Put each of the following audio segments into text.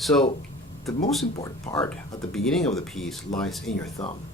So the most important part at the beginning of the piece lies in your thumb.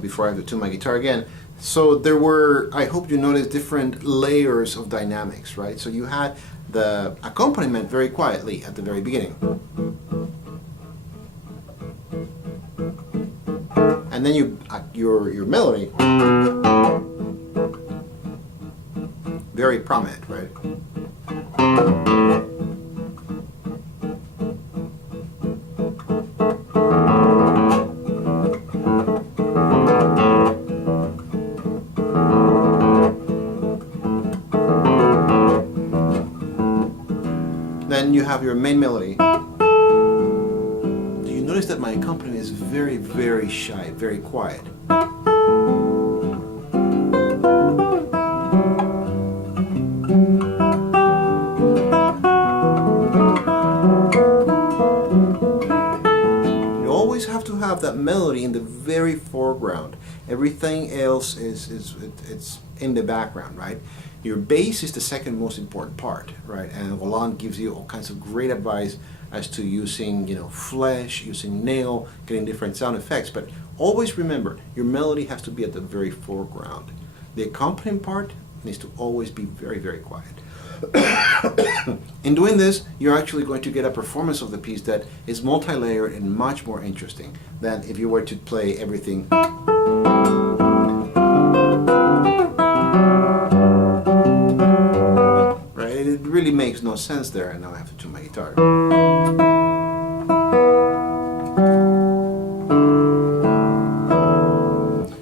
Before I have to tune my guitar again. So there were, I hope you noticed, different layers of dynamics, right? So you had the accompaniment very quietly at the very beginning. And then your melody, very prominent, right? Then you have your main melody. Do you notice that my accompaniment is very, very shy, very quiet? You always have to have that melody in the very foreground. Everything else is in the background, right? Your bass is the second most important part, right? And Roland gives you all kinds of great advice as to using, flesh, using nail, getting different sound effects. But always remember, your melody has to be at the very foreground. The accompanying part needs to always be very, very quiet. In doing this, you're actually going to get a performance of the piece that is multi-layered and much more interesting than if you were to play everything. It really makes no sense there, and now I have to tune my guitar.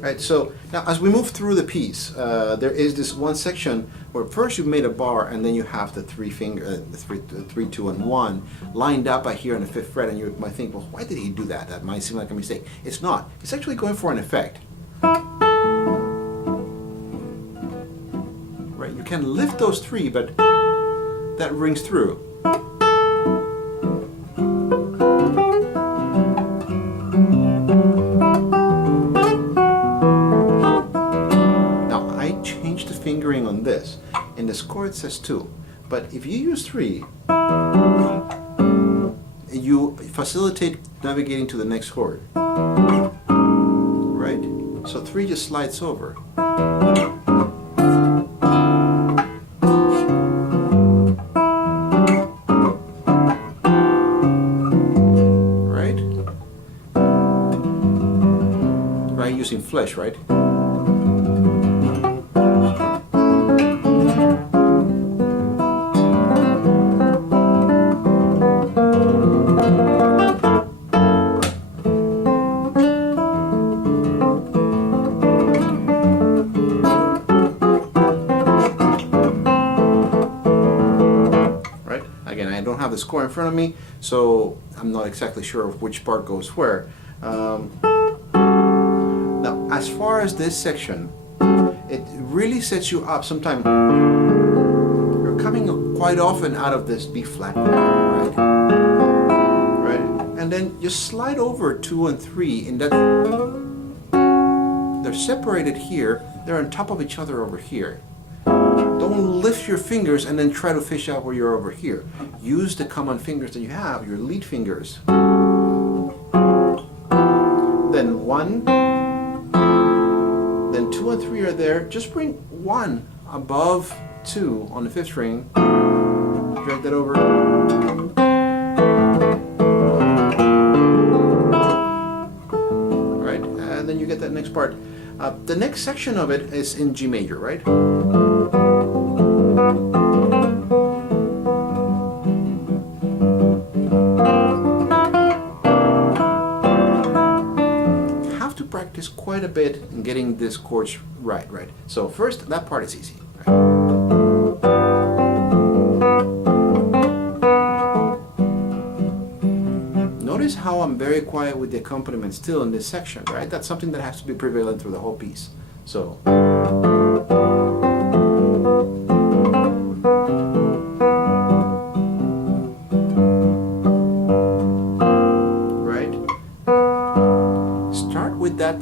Right, so now as we move through the piece, there is this one section where first you made a bar, and then you have the three, 2, and 1 lined up here on the 5th fret, and you might think, well, why did he do that? That might seem like a mistake. It's not. It's actually going for an effect. Right, you can lift those 3, but that rings through. Now I changed the fingering on this. In the score it says 2, but if you use 3, you facilitate navigating to the next chord. Right? So 3 just slides over. Using flesh, right? Right? Again, I don't have the score in front of me, so I'm not exactly sure of which part goes where. Now, as far as this section, it really sets you up. Sometimes you're coming quite often out of this B flat, right? Right? And then you slide over 2 and 3 in that they're separated here, they're on top of each other over here. Don't lift your fingers and then try to fish out where you're over here. Use the common fingers that you have, your lead fingers. Then 1, then 2 and 3 are there. Just bring 1 above 2 on the 5th string. Drag that over. Right, and then you get that next part. The next section of it is in G major, right? quite a bit in getting these chords right, right? So first, that part is easy. Right? Notice how I'm very quiet with the accompaniment still in this section, right? That's something that has to be prevalent through the whole piece. So. That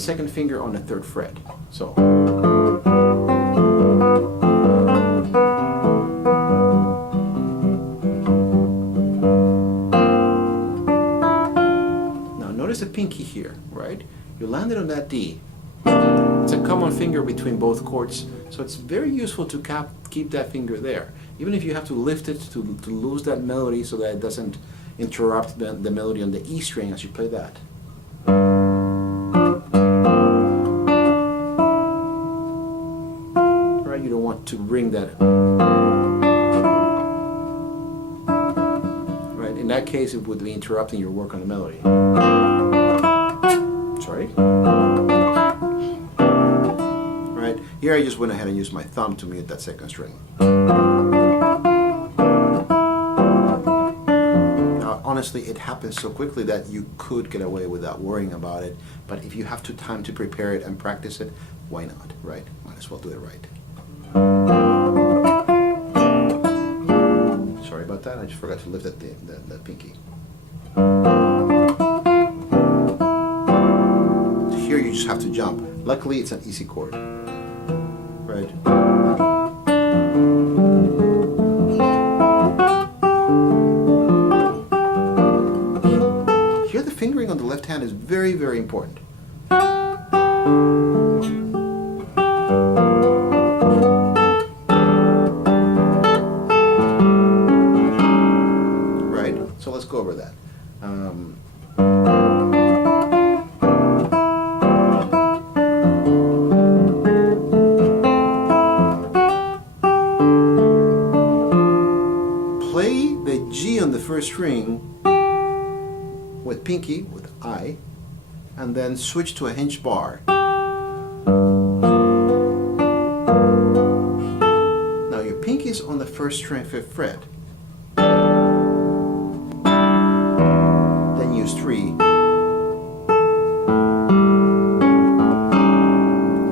second finger on the 3rd fret. So now notice the pinky here, right? You landed on that D. It's a common finger between both chords, so it's very useful to keep that finger there, even if you have to lift it to lose that melody so that it doesn't interrupt the melody on the E string as you play that. You don't want to bring that right. In that case, it would be interrupting your work on the melody. Sorry. Right here, I just went ahead and used my thumb to mute that 2nd string. Now, honestly, it happens so quickly that you could get away without worrying about it. But if you have time to prepare it and practice it, why not? Right? Might as well do it right. Sorry about that, I just forgot to lift the pinky. Here you just have to jump. Luckily it's an easy chord. Right? Here the fingering on the left hand is very, very important. So let's go over that. Play the G on the 1st string with pinky, with I, and then switch to a hinged bar. Now your pinky is on the 1st string, 5th fret. Use 3,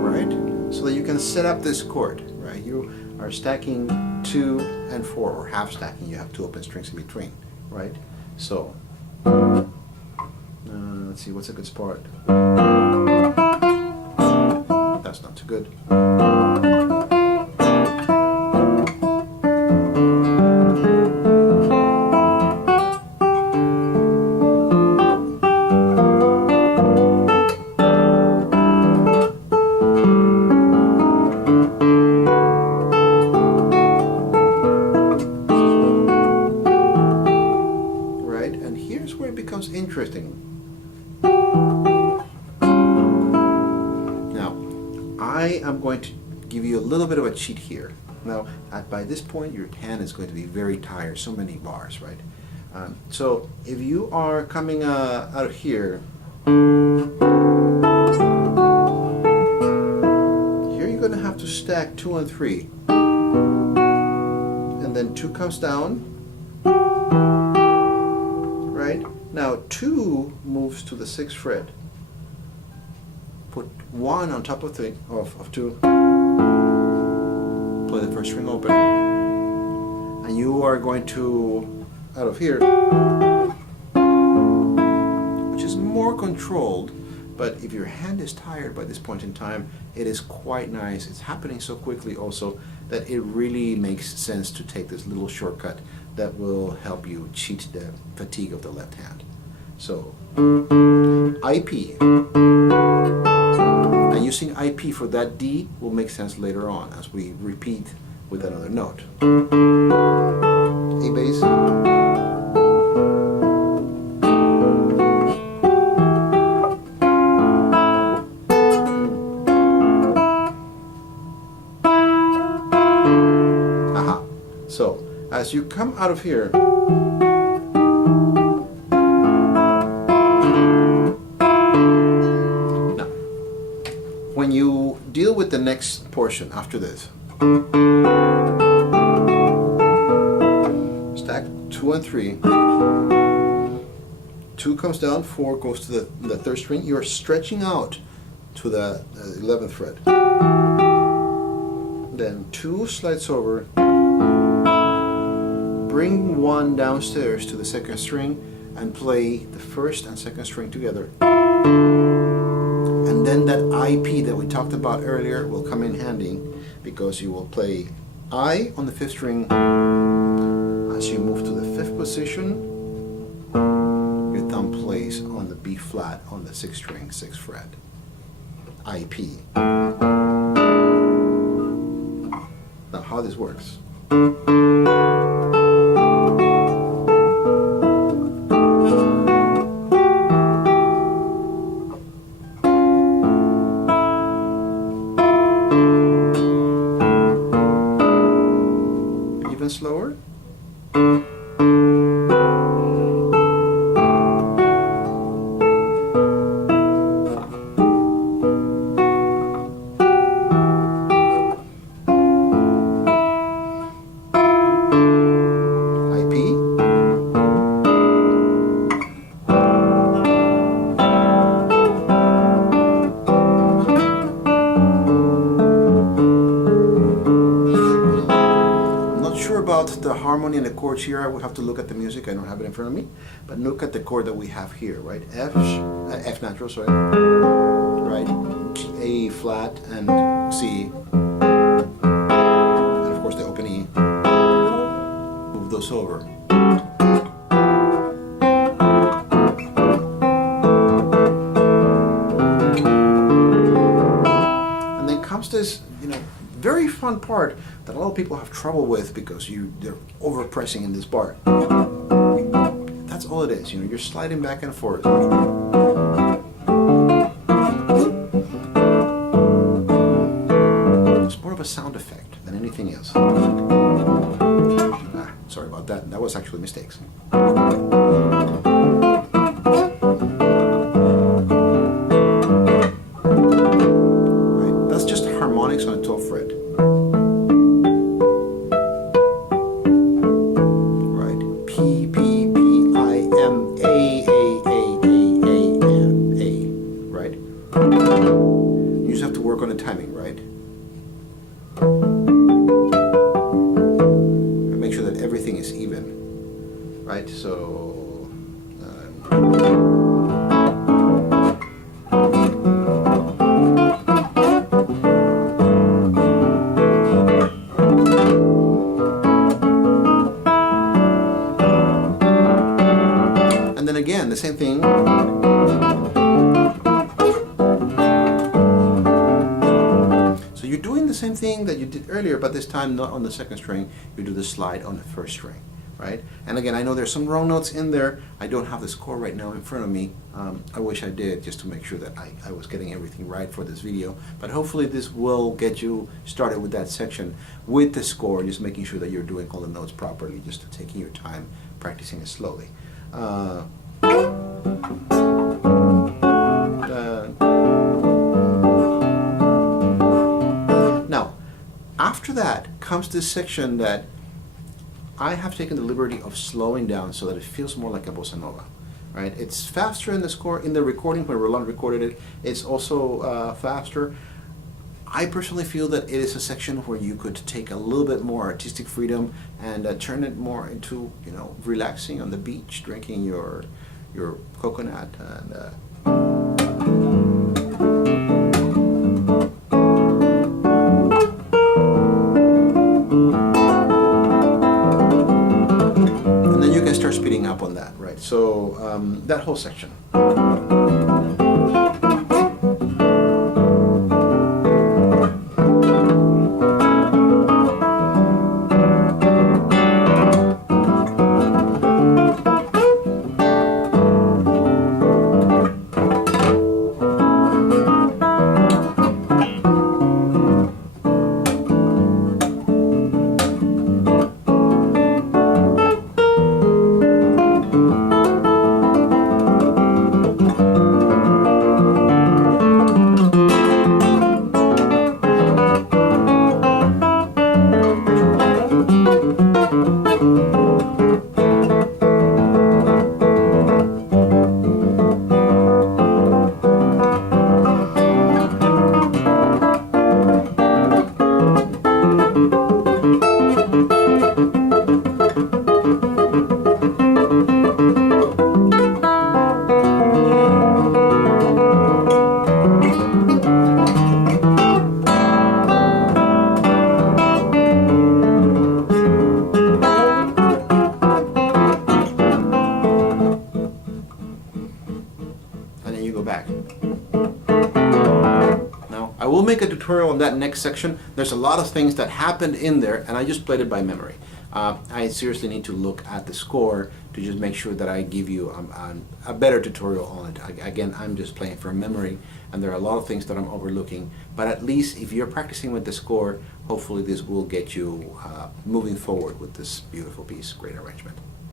right? So that you can set up this chord, right? You are stacking 2 and 4, or half stacking. You have 2 open strings in between, right? So let's see, what's a good spot? That's not too good. Interesting. Now, I am going to give you a little bit of a cheat here. Now, by this point, your hand is going to be very tired. So many bars, right? So, if you are coming out of here, here you're going to have to stack 2 and 3, and then 2 comes down, right? Now 2 moves to the 6th fret. Put 1 on top of 2. Play the 1st string open, and you are going to out of here, which is more controlled. But if your hand is tired by this point in time, it is quite nice. It's happening so quickly also that it really makes sense to take this little shortcut that will help you cheat the fatigue of the left hand. So, IP. And using IP for that D will make sense later on as we repeat with another note. A bass. So, as you come out of here, now, next portion after this. Stack 2 and 3. 2 comes down, 4 goes to the 3rd string. You're stretching out to the 11th fret. Then 2 slides over. Bring 1 downstairs to the 2nd string and play the 1st and 2nd string together. And then that IP that we talked about earlier will come in handy, because you will play I on the 5th string. As you move to the 5th position, your thumb plays on the B flat on the 6th string, 6th fret. IP. Now how this works. Even slower. The harmony and the chords here, I will have to look at the music. I don't have it in front of me, but look at the chord that we have here, right? F natural, sorry, right? A flat and C, and of course the open E. Move those over. And then comes this, very fun part that a lot of people have trouble with, because they're over pressing in this bar. That's all it is, you're sliding back and forth. It's more of a sound effect than anything else. Sorry about that. That was actually mistakes. Right, that's just harmonics on a 12th fret. On the timing, right? And make sure that everything is even, right? So and then again, the same thing. You're doing the same thing that you did earlier, but this time not on the 2nd string. You do the slide on the 1st string, right? And again, I know there's some wrong notes in there. I don't have the score right now in front of me. I wish I did, just to make sure that I was getting everything right for this video. But hopefully this will get you started with that section with the score, just making sure that you're doing all the notes properly, just taking your time, practicing it slowly. After that comes this section that I have taken the liberty of slowing down so that it feels more like a bossa nova, right? It's faster in the score. In the recording, when Roland recorded it, it's also faster. I personally feel that it is a section where you could take a little bit more artistic freedom and turn it more into, relaxing on the beach, drinking your coconut and speeding up on that, right? So that whole section. We'll make a tutorial on that next section. There's a lot of things that happened in there, and I just played it by memory. I seriously need to look at the score to just make sure that I give you a better tutorial on it. Again, I'm just playing from memory, and there are a lot of things that I'm overlooking. But at least if you're practicing with the score, hopefully this will get you moving forward with this beautiful piece. Great arrangement.